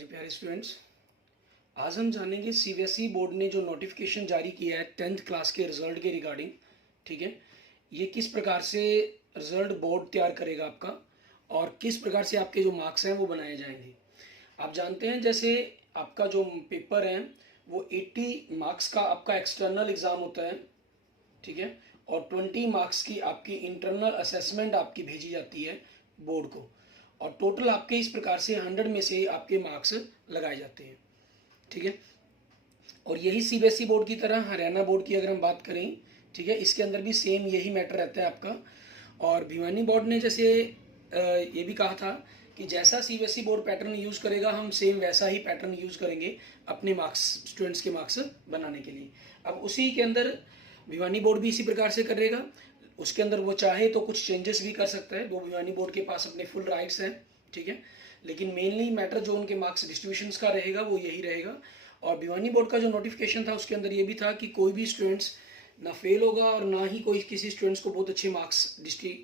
जी प्यारे स्टूडेंट्स, आज हम जानेंगे सीबीएसई बोर्ड ने जो नोटिफिकेशन जारी किया है 10th क्लास के रिजल्ट के रिगार्डिंग। ठीक है, ये किस प्रकार से रिजल्ट बोर्ड तैयार करेगा आपका और किस प्रकार से आपके जो मार्क्स हैं वो बनाए जाएंगे। आप जानते हैं जैसे आपका जो पेपर है वो 80 मार्क्स का आपका एक्सटर्नल एग्ज़ाम होता है। ठीक है, और 20 मार्क्स की आपकी इंटरनल असेसमेंट आपकी भेजी जाती है बोर्ड को, और टोटल आपके इस प्रकार से 100 में से आपके मार्क्स लगाए जाते हैं। ठीक है, और यही सीबीएसई बोर्ड की तरह हरियाणा बोर्ड की अगर हम बात करें, ठीक है, इसके अंदर भी सेम यही मैटर रहता है आपका। और भिवानी बोर्ड ने जैसे ये भी कहा था कि जैसा सीबीएसई बोर्ड पैटर्न यूज़ करेगा हम सेम वैसा ही पैटर्न यूज़ करेंगे अपने मार्क्स, स्टूडेंट्स के मार्क्स बनाने के लिए। अब उसी के अंदर भिवानी बोर्ड भी इसी प्रकार से करेगा। उसके अंदर वो चाहे तो कुछ चेंजेस भी कर सकता है, वो भिवानी बोर्ड के पास अपने फुल राइट्स हैं। ठीक है, लेकिन मेनली मैटर जो उनके मार्क्स डिस्ट्रीब्यूशंस का रहेगा वो यही रहेगा। और भिवानी बोर्ड का जो नोटिफिकेशन था उसके अंदर ये भी था कि कोई भी स्टूडेंट्स ना फेल होगा और ना ही कोई किसी स्टूडेंट्स को बहुत अच्छे मार्क्स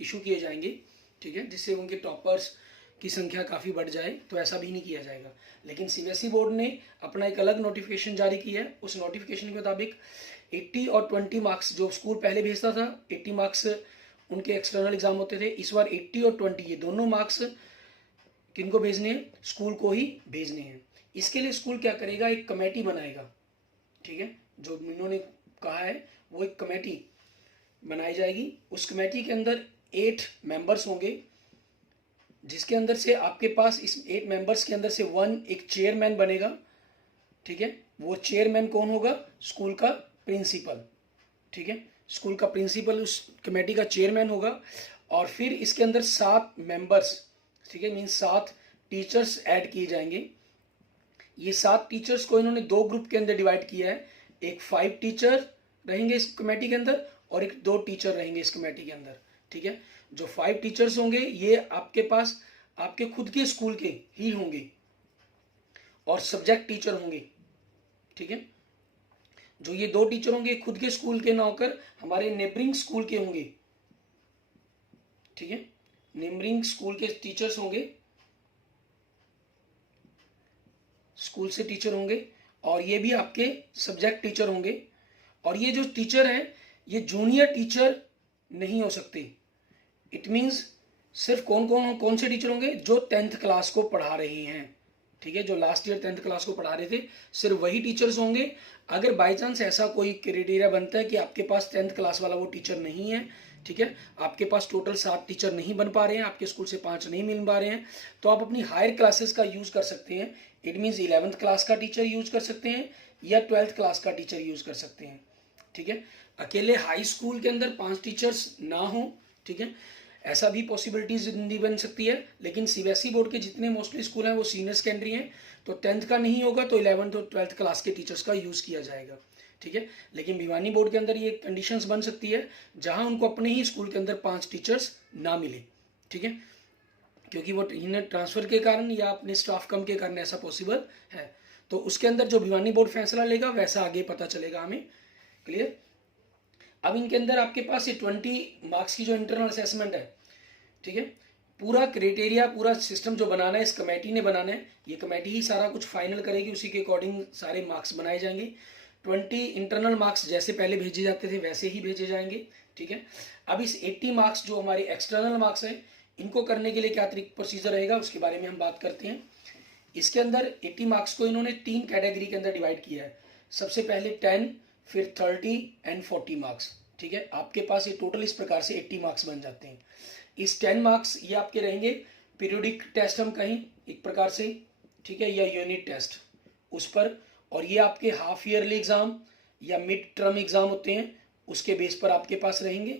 इशू किए जाएंगे। ठीक है, जिससे उनके टॉपर्स की संख्या काफ़ी बढ़ जाए, तो ऐसा भी नहीं किया जाएगा। लेकिन सीबीएसई बोर्ड ने अपना एक अलग नोटिफिकेशन जारी किया है। उस नोटिफिकेशन के मुताबिक 80 और 20 मार्क्स जो स्कूल पहले भेजता था, 80 मार्क्स उनके एक्सटर्नल एग्जाम होते थे, इस बार 80 और 20 ये दोनों मार्क्स किनको भेजने हैं? स्कूल को ही भेजने हैं। इसके लिए स्कूल क्या करेगा? एक कमेटी बनाएगा। ठीक है, जो इन्होंने कहा है वो एक कमेटी बनाई जाएगी। उस कमेटी के अंदर 8 मेंबर्स होंगे, जिसके अंदर से आपके पास इस 8 मेंबर्स के अंदर से एक चेयरमैन बनेगा। ठीक है, वो चेयरमैन कौन होगा? स्कूल का प्रिंसिपल। ठीक है, स्कूल का प्रिंसिपल उस कमेटी का चेयरमैन होगा। और फिर इसके अंदर 7 मेंबर्स, ठीक है, मीन्स 7 टीचर्स ऐड किए जाएंगे। ये 7 टीचर्स को इन्होंने 2 ग्रुप के अंदर डिवाइड किया है। एक 5 टीचर रहेंगे इस कमेटी के अंदर और एक 2 टीचर रहेंगे इस कमेटी के अंदर। ठीक है, जो 5 टीचर्स होंगे ये आपके पास आपके खुद के स्कूल के ही होंगे और सब्जेक्ट टीचर होंगे। ठीक है, जो ये 2 टीचर होंगे खुद के स्कूल के ना होकर हमारे नेबरिंग स्कूल के होंगे। ठीक है, नेबरिंग स्कूल के टीचर्स होंगे, स्कूल से टीचर होंगे, और ये भी आपके सब्जेक्ट टीचर होंगे। और ये जो टीचर हैं ये जूनियर टीचर नहीं हो सकते। इट मीन्स सिर्फ कौन से टीचर होंगे? जो 10th क्लास को पढ़ा रहे हैं। ठीक है, जो लास्ट ईयर 10th क्लास को पढ़ा रहे थे सिर्फ वही टीचर्स होंगे। अगर बाई चांस ऐसा कोई क्राइटेरिया बनता है कि आपके पास 10th क्लास वाला वो टीचर नहीं है, ठीक है, आपके पास टोटल 7 टीचर नहीं बन पा रहे हैं, आपके स्कूल से 5 नहीं मिल पा रहे हैं, तो आप अपनी हायर क्लासेस का यूज़ कर सकते हैं। इट मीन्स 11th क्लास का टीचर यूज़ कर सकते हैं या 12th क्लास का टीचर यूज़ कर सकते हैं। ठीक है, अकेले हाई स्कूल के अंदर 5 टीचर्स ना हो, ठीक है, ऐसा भी पॉसिबिलिटीज नहीं बन सकती है। लेकिन सीबीएसई बोर्ड के जितने मोस्टली स्कूल हैं वो सीनियर सेकेंडरी हैं, तो 10th का नहीं होगा तो 11th और 12th क्लास के टीचर्स का यूज़ किया जाएगा। ठीक है, लेकिन भिवानी बोर्ड के अंदर ये कंडीशंस बन सकती है जहां उनको अपने ही स्कूल के अंदर 5 टीचर्स ना मिले। ठीक है, क्योंकि वो इन्हें ट्रांसफर के कारण या अपने स्टाफ कम के कारण ऐसा पॉसिबल है। तो उसके अंदर जो भिवानी बोर्ड फैसला लेगा वैसा आगे पता चलेगा हमें। क्लियर? अब इनके अंदर आपके पास ये 20 मार्क्स की जो इंटरनल असेसमेंट है, ठीक है, पूरा क्राइटेरिया, पूरा सिस्टम जो बनाना है इस कमेटी ने बनाना है। ये कमेटी ही सारा कुछ फाइनल करेगी, उसी के अकॉर्डिंग सारे मार्क्स बनाए जाएंगे। 20 इंटरनल मार्क्स जैसे पहले भेजे जाते थे वैसे ही भेजे जाएंगे। ठीक है, अब इस 80 मार्क्स जो हमारे एक्सटर्नल मार्क्स हैं इनको करने के लिए क्या प्रोसीजर रहेगा उसके बारे में हम बात करते हैं। इसके अंदर 80 मार्क्स को इन्होंने 3 कैटेगरी के अंदर डिवाइड किया है। सबसे पहले 10, फिर 30 एंड 40 मार्क्स। ठीक है, आपके पास ये टोटल इस प्रकार से 80 मार्क्स बन जाते हैं। इस 10 मार्क्स ये आपके रहेंगे पीरियोडिक टेस्ट हम कहीं एक प्रकार से, ठीक है, या यूनिट टेस्ट उस पर, और ये आपके हाफ ईयरली एग्जाम या मिड टर्म एग्जाम होते हैं उसके बेस पर आपके पास रहेंगे।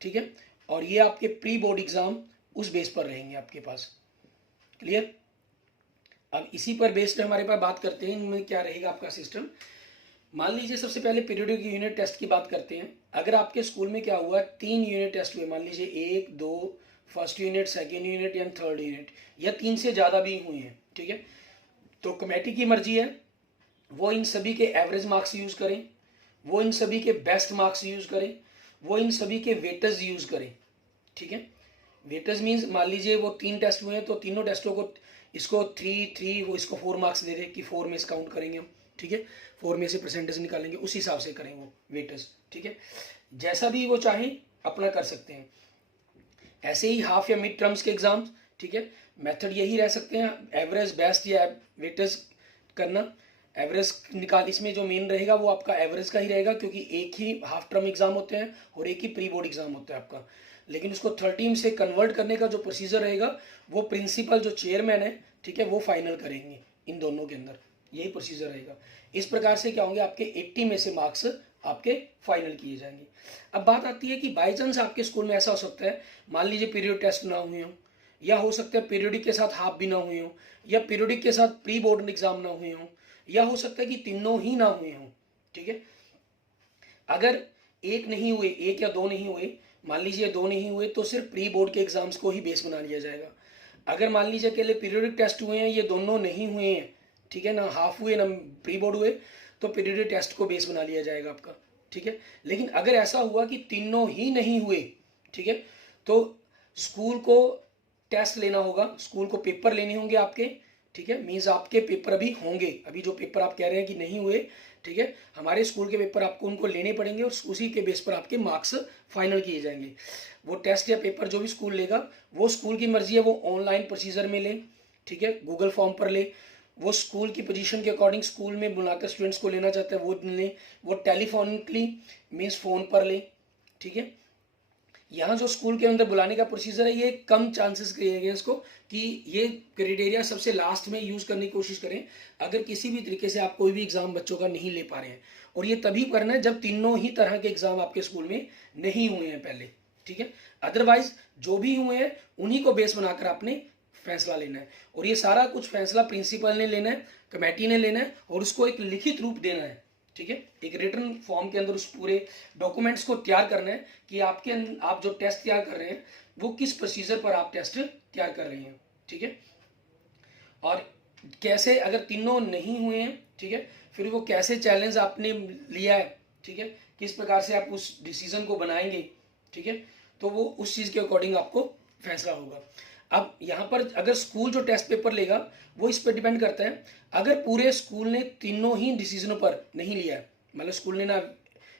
ठीक है, और ये आपके प्री बोर्ड एग्जाम उस बेस पर रहेंगे आपके पास। क्लियर? अब इसी पर बेस्ड हमारे पास बात करते हैं इनमें क्या रहेगा आपका सिस्टम। मान लीजिए सबसे पहले पीरियोडिक यूनिट टेस्ट की बात करते हैं। अगर आपके स्कूल में क्या हुआ, 3 यूनिट टेस्ट हुए, मान लीजिए 1, 2, फर्स्ट यूनिट, सेकेंड यूनिट या थर्ड यूनिट, या 3 से ज़्यादा भी हुए हैं, ठीक है, तो कमेटी की मर्जी है वो इन सभी के एवरेज मार्क्स यूज़ करें, वो इन सभी के बेस्ट मार्क्स यूज़ करें, वो इन सभी के वेटेज यूज़ करें। ठीक है, वेटेज मीन्स मान लीजिए वो 3 टेस्ट हुए हैं तो तीनों टेस्टों को इसको 3 वो इसको 4 मार्क्स दे रहे कि 4 में से काउंट करेंगे हम, ठीक है, 4 में से परसेंटेज निकालेंगे, उस हिसाब से करें वो वेटेज, ठीक है, जैसा भी वो चाहें अपना कर सकते हैं। ऐसे ही हाफ या मिड टर्म्स के एग्जाम्स, ठीक है, मेथड यही रह सकते हैं, एवरेज, बेस्ट या वेटेज करना। एवरेज निकाल, इसमें जो मेन रहेगा वो आपका एवरेज का ही रहेगा, क्योंकि एक ही हाफ टर्म एग्जाम होते हैं और एक ही प्री बोर्ड एग्जाम होता है आपका। लेकिन उसको 13 से कन्वर्ट करने का जो प्रोसीजर रहेगा वो प्रिंसिपल जो चेयरमैन है, ठीक है, वो फाइनल करेंगे इन दोनों के अंदर, यही प्रोसीजर रहेगा। इस प्रकार से क्या होंगे, आपके 80 में से मार्क्स आपके फाइनल किए जाएंगे। अब बात आती है कि बाई चांस आपके स्कूल में ऐसा हो सकता है, मान लीजिए पीरियड टेस्ट ना हुए हों, या हो सकता है पीरियडिक के साथ हाफ भी ना हुए हों, या पीरियडिक के साथ प्री बोर्ड एग्जाम ना हुए हों, या हो सकता है कि तीनों ही ना हुए हों, ठीक है। अगर एक नहीं हुए, एक या दो नहीं हुए, मान लीजिए 2 नहीं हुए, तो सिर्फ प्री बोर्ड के एग्जाम्स को ही बेस बना लिया जाएगा। अगर मान लीजिए अकेले पीरियडिक टेस्ट हुए हैं, ये दोनों नहीं हुए हैं, ठीक है, ना हाफ हुए ना प्री बोर्ड हुए, तो पीरियडिक टेस्ट को बेस बना लिया जाएगा आपका, ठीक है। लेकिन अगर ऐसा हुआ कि तीनों ही नहीं हुए, ठीक है, तो स्कूल को टेस्ट लेना होगा, स्कूल को पेपर लेने होंगे आपके, ठीक है, मीन्स आपके पेपर अभी होंगे, अभी जो पेपर आप कह रहे हैं कि नहीं हुए, ठीक है, हमारे स्कूल के पेपर आपको उनको लेने पड़ेंगे और उसी के बेस पर आपके मार्क्स फाइनल किए जाएंगे। वो टेस्ट या पेपर जो भी स्कूल लेगा, वो स्कूल की मर्जी है, वो ऑनलाइन प्रोसीजर में ले, ठीक है, गूगल फॉर्म पर ले, वो स्कूल की पोजीशन के अकॉर्डिंग स्कूल में बुलाकर स्टूडेंट्स को लेना चाहते हैं वो ले, वो टेलीफोनिकली मीन्स फ़ोन पर ले, ठीक है। यहाँ जो स्कूल के अंदर बुलाने का प्रोसीजर है, ये कम चांसेस किए गए इसको कि ये क्राइटेरिया सबसे लास्ट में यूज़ करने की कोशिश करें, अगर किसी भी तरीके से आप कोई भी एग्ज़ाम बच्चों का नहीं ले पा रहे हैं। और ये तभी करना है जब तीनों ही तरह के एग्ज़ाम आपके स्कूल में नहीं हुए हैं पहले, ठीक है। अदरवाइज जो भी हुए हैं उन्हीं को बेस बनाकर आपने फैसला लेना है, और ये सारा कुछ फैसला प्रिंसिपल ने लेना है, कमेटी ने लेना है, और उसको एक लिखित रूप देना है, ठीक है, एक रिटर्न फॉर्म के अंदर उस पूरे डॉक्यूमेंट्स को तैयार करना है कि आप जो टेस्ट तैयार कर रहे हैं वो किस प्रोसीजर पर आप टेस्ट तैयार कर रहे हैं, ठीक है। और कैसे, अगर तीनों नहीं हुए हैं, ठीक है, फिर वो कैसे चैलेंज आपने लिया है, ठीक है, किस प्रकार से आप उस डिसीजन को बनाएंगे, ठीक है, तो वो उस चीज़ के अकॉर्डिंग आपको फैसला होगा। अब यहाँ पर अगर स्कूल जो टेस्ट पेपर लेगा वो इस पर डिपेंड करता है, अगर पूरे स्कूल ने तीनों ही डिसीजनों पर नहीं लिया है, मतलब स्कूल ने ना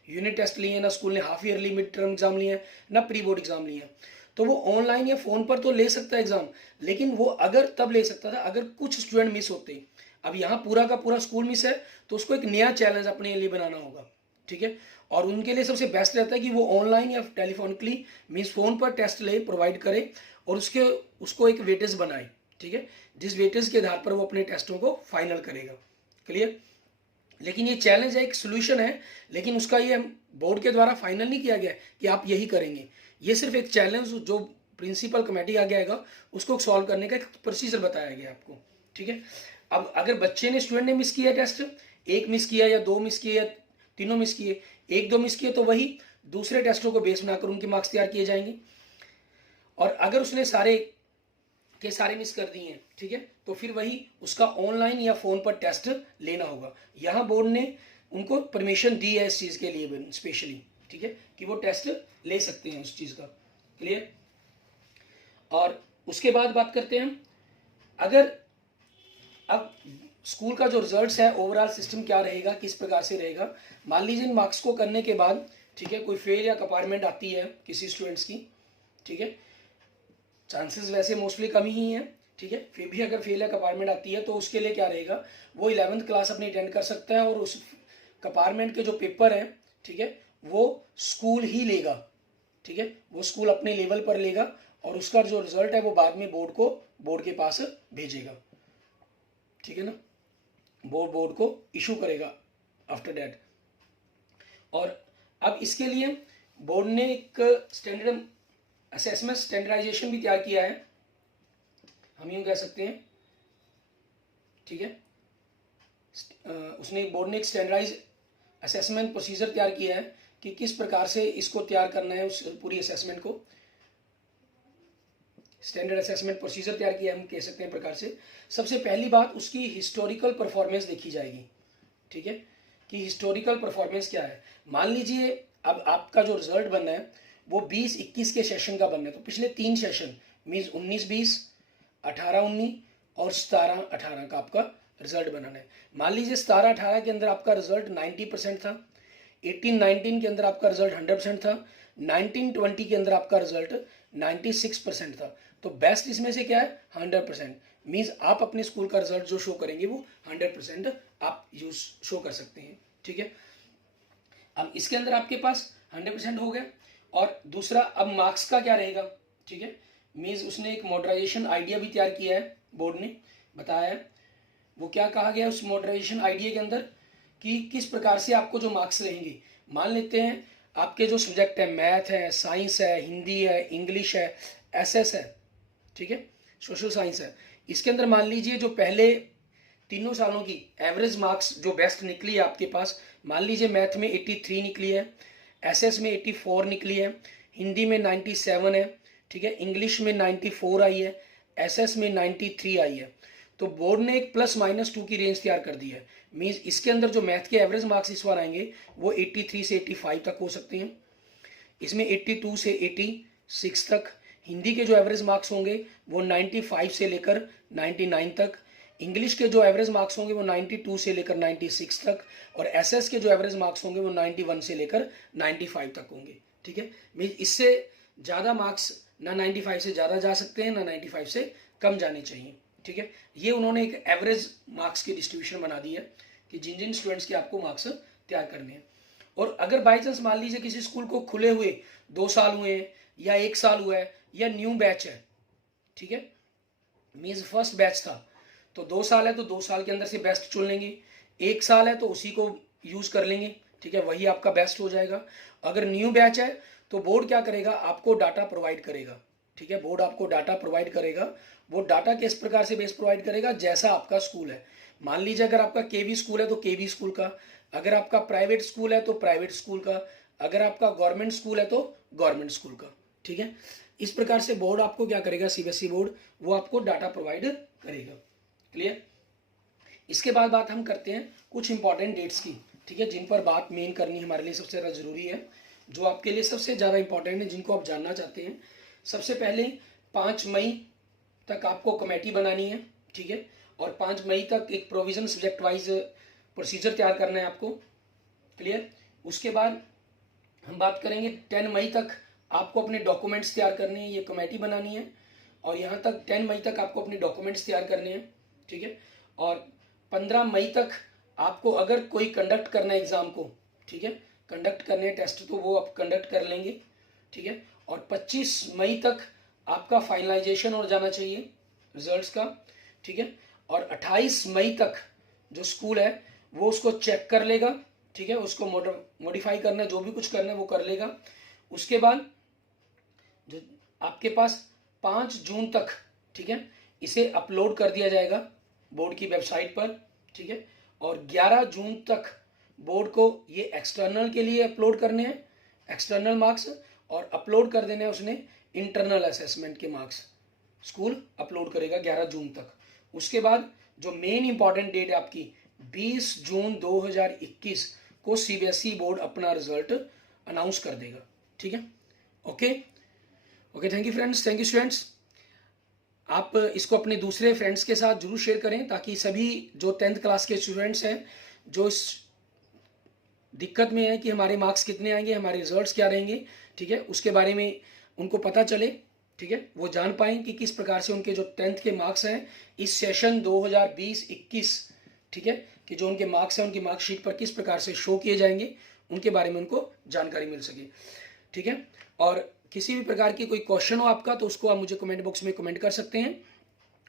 यूनिट टेस्ट लिए हैं, ना स्कूल ने half yearly mid term exam लिए हैं, ना प्री बोर्ड एग्जाम लिए हैं, तो वो ऑनलाइन या फ़ोन पर तो ले सकता है एग्जाम, लेकिन वो अगर तब ले सकता था अगर कुछ स्टूडेंट मिस होते। अब यहाँ पूरा का पूरा स्कूल मिस है, तो उसको एक नया चैलेंज अपने लिए बनाना होगा, ठीक है। और उनके लिए सबसे बेस्ट रहता है कि वो ऑनलाइन या टेलीफोनिकली मीन्स फ़ोन पर टेस्ट ले, प्रोवाइड करे, और उसको एक वेटेज बनाए, ठीक है, जिस वेटेज के आधार पर वो अपने टेस्टों को फाइनल करेगा। क्लियर। लेकिन ये चैलेंज है, एक सोल्यूशन है, लेकिन उसका ये बोर्ड के द्वारा फाइनल नहीं किया गया कि आप यही करेंगे, ये सिर्फ एक चैलेंज जो प्रिंसिपल कमेटी आगे आएगा उसको सॉल्व करने का एक प्रोसीजर बताया गया आपको, ठीक है। अब अगर बच्चे ने, स्टूडेंट ने मिस किया टेस्ट, एक मिस किया या दो मिस किए या तीनों मिस किए, एक दो मिस किए, तो वही दूसरे टेस्टों को बेस बनाकर उनके मार्क्स तैयार किए जाएंगे। और अगर उसने सारे के सारे मिस कर दिए हैं, ठीक है, तो फिर वही उसका ऑनलाइन या फ़ोन पर टेस्ट लेना होगा। यहाँ बोर्ड ने उनको परमिशन दी है इस चीज़ के लिए स्पेशली, ठीक है, कि वो टेस्ट ले सकते हैं उस चीज़ का। क्लियर। और उसके बाद बात करते हैं, अगर अब स्कूल का जो रिजल्ट्स है, ओवरऑल सिस्टम क्या रहेगा, किस प्रकार से रहेगा। मान लीजिए इन मार्क्स को करने के बाद, ठीक है, कोई फेल या कंपार्टमेंट आती है किसी स्टूडेंट्स की, ठीक है, चांसेस वैसे मोस्टली कम ही हैं, ठीक है, फिर भी अगर फेल या कंपार्टमेंट आती है तो उसके लिए क्या रहेगा, वो 11th क्लास अपनी अटेंड कर सकता है, और उस कंपार्टमेंट के जो पेपर हैं, ठीक है, वो स्कूल ही लेगा, ठीक है, वो स्कूल अपने लेवल पर लेगा, और उसका जो रिजल्ट है वो बाद में बोर्ड के पास भेजेगा, ठीक है ना, बोर्ड को इशू करेगा आफ्टर दैट। और अब इसके लिए बोर्ड ने एक स्टैंडर्ड असेसमेंट स्टैंडर्डाइजेशन भी तैयार किया है, हम यूँ कह सकते हैं, ठीक है। उसने बोर्ड ने एक स्टैंडर्डाइज असेसमेंट प्रोसीजर तैयार किया है कि किस प्रकार से इसको तैयार करना है, उस पूरी असेसमेंट को स्टैंडर्ड असेसमेंट प्रोसीजर तैयार किया है, हम कह सकते हैं प्रकार से। सबसे पहली बात उसकी हिस्टोरिकल परफॉर्मेंस देखी जाएगी, ठीक है, कि हिस्टोरिकल परफॉर्मेंस क्या है। मान लीजिए अब आपका जो रिजल्ट बनना है वो 20-21 के सेशन का बनना है, तो पिछले 3 सेशन मीन्स 19-20, 18-19 और 17-18 का आपका रिजल्ट बनाना है। मान लीजिए 17-18 के अंदर आपका रिजल्ट 90% था, 18-19 के अंदर आपका रिजल्ट 100% था, 19-20 के अंदर आपका रिजल्ट 96% था। तो बेस्ट इसमें से क्या है? 100%। मीन्स आप अपने स्कूल का रिजल्ट जो शो करेंगे वो 100% आप यूज शो कर सकते हैं। ठीक है, अब इसके अंदर आपके पास 100% हो गया। और दूसरा, अब मार्क्स का क्या रहेगा? ठीक है, मीन्स उसने एक मॉडराइजेशन आइडिया भी तैयार किया है, बोर्ड ने बताया है। वो क्या कहा गया उस मॉडराइजेशन आइडिया के अंदर कि किस प्रकार से आपको जो मार्क्स रहेंगे। मान लेते हैं आपके जो सब्जेक्ट है, मैथ है, साइंस है, हिंदी है, इंग्लिश है, एसएस है, ठीक है, सोशल साइंस है। इसके अंदर मान लीजिए जो पहले तीनों सालों की एवरेज मार्क्स जो बेस्ट निकली है आपके पास, मान लीजिए मैथ में 83 निकली है, एसएस में 84 निकली है, हिंदी में 97 है, ठीक है, इंग्लिश में 94 आई है, एसएस में 93 आई है। तो बोर्ड ने एक +-2 की रेंज तैयार कर दी है। मीन्स इसके अंदर जो मैथ के एवरेज मार्क्स इस बार आएंगे वो 83 से 85 तक हो सकते हैं, इसमें 82 से 86 तक। हिंदी के जो एवरेज मार्क्स होंगे वो 95 से लेकर 99 तक, इंग्लिश के जो एवरेज मार्क्स होंगे वो 92 से लेकर 96 तक, और एसएस के जो एवरेज मार्क्स होंगे वो 91 से लेकर 95 तक होंगे। ठीक है, मीन्स इससे ज़्यादा मार्क्स ना 95 से ज़्यादा जा सकते हैं, ना 95 से कम जाने चाहिए। ठीक है, ये उन्होंने एक एवरेज मार्क्स की डिस्ट्रीब्यूशन बना दी है कि जिन जिन स्टूडेंट्स के आपको मार्क्स तैयार करने हैं। और अगर बाई चांस मान लीजिए किसी स्कूल को खुले हुए 2 साल हुए हैं या 1 साल हुआ है या न्यू बैच है, ठीक है, मीन्स फर्स्ट बैच था, तो 2 साल है तो 2 साल के अंदर से बेस्ट चुन लेंगे, 1 साल है तो उसी को यूज कर लेंगे। ठीक है, वही आपका बेस्ट हो जाएगा। अगर न्यू बैच है तो बोर्ड क्या करेगा, आपको डाटा प्रोवाइड करेगा। ठीक है, बोर्ड आपको डाटा प्रोवाइड करेगा। वो डाटा किस प्रकार से बेस प्रोवाइड करेगा, जैसा आपका स्कूल है। मान लीजिए अगर आपका केवी स्कूल है तो केवी स्कूल का, अगर आपका प्राइवेट स्कूल है तो प्राइवेट स्कूल का, अगर आपका गवर्नमेंट स्कूल है तो गवर्नमेंट स्कूल का। ठीक है, इस प्रकार से बोर्ड आपको क्या करेगा, सीबीएसई बोर्ड वो आपको डाटा प्रोवाइड करेगा। क्लियर। इसके बाद बात हम करते हैं कुछ इंपॉर्टेंट डेट्स की। ठीक है, जिन पर बात मेन करनी हमारे लिए सबसे ज़्यादा जरूरी है, जो आपके लिए सबसे ज़्यादा इंपॉर्टेंट है, जिनको आप जानना चाहते हैं। सबसे पहले 5 मई तक आपको कमेटी बनानी है। ठीक है, और 5 मई तक एक प्रोविजन सब्जेक्ट वाइज प्रोसीजर तैयार करना है आपको। क्लियर। उसके बाद हम बात करेंगे 10 मई तक आपको अपने डॉक्यूमेंट्स तैयार करने हैं, ये कमेटी बनानी है, और यहाँ तक 10 मई तक आपको अपने डॉक्यूमेंट्स तैयार करने हैं। ठीक है, और 15 मई तक आपको अगर कोई कंडक्ट करना है एग्जाम को, ठीक है, कंडक्ट करने हैं टेस्ट, तो वो आप कंडक्ट कर लेंगे। ठीक है, और 25 मई तक आपका फाइनलाइजेशन हो जाना चाहिए रिजल्ट्स का। ठीक है, और 28 मई तक जो स्कूल है वो उसको चेक कर लेगा। ठीक है, उसको मॉडिफाई करना है, जो भी कुछ करना है वो कर लेगा। उसके बाद जो आपके पास 5 जून तक, ठीक है, इसे अपलोड कर दिया जाएगा बोर्ड की वेबसाइट पर। ठीक है, और 11 जून तक बोर्ड को ये एक्सटर्नल के लिए अपलोड करने हैं, एक्सटर्नल मार्क्स, और अपलोड कर देने हैं उसने इंटरनल असेसमेंट के मार्क्स, स्कूल अपलोड करेगा 11 जून तक। उसके बाद जो मेन इंपॉर्टेंट डेट है आपकी 20 जून 2021 को सीबीएसई बोर्ड अपना रिजल्ट अनाउंस कर देगा। ठीक है, okay okay, thank you friends, thank you students. आप इसको अपने दूसरे फ्रेंड्स के साथ जरूर शेयर करें, ताकि सभी जो 10th क्लास के स्टूडेंट्स हैं, जो इस दिक्कत में है कि हमारे मार्क्स कितने आएंगे, हमारे रिजल्ट्स क्या रहेंगे, ठीक है, उसके बारे में उनको पता चले। ठीक है, वो जान पाएँ कि किस प्रकार से उनके जो 10th के मार्क्स हैं इस सेशन 2020-21, ठीक है, कि जो उनके मार्क्स हैं उनकी मार्कशीट पर किस प्रकार से शो किए जाएंगे, उनके बारे में उनको जानकारी मिल सके। ठीक है, और किसी भी प्रकार की कोई क्वेश्चन हो आपका तो उसको आप मुझे कमेंट बॉक्स में कमेंट कर सकते हैं,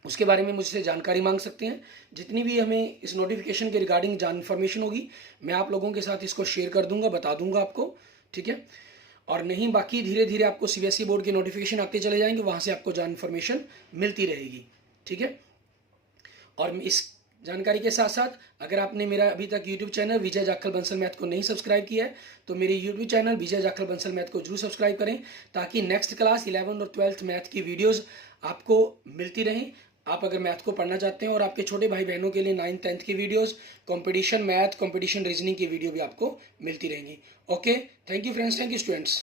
उसके बारे में मुझसे जानकारी मांग सकते हैं। जितनी भी हमें इस नोटिफिकेशन के रिगार्डिंग इन्फॉर्मेशन होगी मैं आप लोगों के साथ इसको शेयर कर दूंगा, बता दूंगा आपको। ठीक है, और नहीं बाकी धीरे धीरे आपको सीबीएसई बोर्ड के नोटिफिकेशन आते चले जाएंगे, वहाँ से आपको इन्फॉर्मेशन मिलती रहेगी। ठीक है, और इस जानकारी के साथ साथ अगर आपने मेरा अभी तक यूट्यूब चैनल विजय जाखल बंसल मैथ को नहीं सब्सक्राइब किया है तो मेरे यूट्यूब चैनल विजय जाखल बंसल मैथ को जरूर सब्सक्राइब करें, ताकि नेक्स्ट क्लास 11 और 12th मैथ की वीडियोस आपको मिलती रहें। आप अगर मैथ को पढ़ना चाहते हैं, और आपके छोटे भाई बहनों के लिए 9th 10th की videos, competition math, competition reasoning की वीडियो भी आपको मिलती रहेंगी। Okay, thank you friends, thank you students.